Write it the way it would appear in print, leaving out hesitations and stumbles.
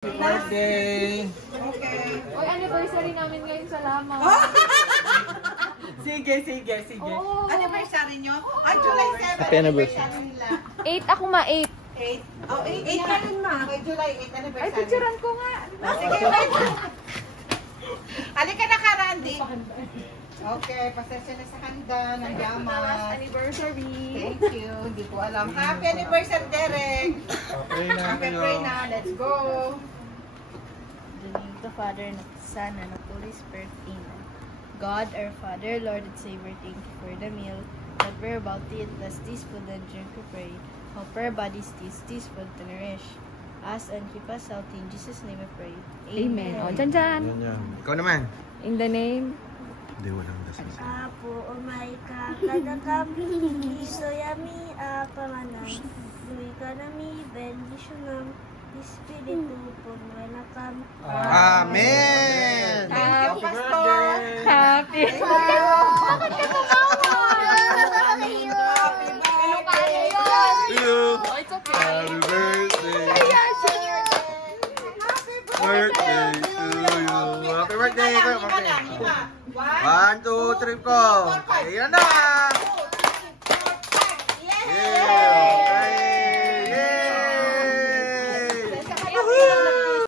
Birthday! Okay. Oy, anniversary namin ngayon, salamat. Sige. Oh. Anniversary nyo? Ay, July 7. Happy anniversary. Nila. 8 ako ma, 8. 8. Oh, 8 ka rin ma. Okay, July 8 anniversary. Ay, picturean ko nga. Sige, halika na ka, Randy. Okay, pasensya na sa handa ng yaman. Anniversary. Thank you. Hindi ko alam. Happy anniversary, Derek. Happy pray na. Let's go. In the name of the Father, and of the Son, and of the Holy Spirit. Amen. God, our Father, Lord and Savior, thank you for the meal that we're about to eat. Bless this food and drink, we pray. Help our bodies taste this food to nourish us and keep us healthy. In Jesus' name we pray. Amen. O, dyan. Ikaw naman. In the name. Hindi, walang dasal. Apo, umay ka, kadakami, isoyami, panganan, duwi ka nami, bendisyonam, Espiritu, pumwenakam. Amen! Thank you, Pastor. Happy. Bakit ka Oh, it's okay. Happy birthday! Birthday to you! Happy birthday! 1, 2, 3, 4! Ayan na!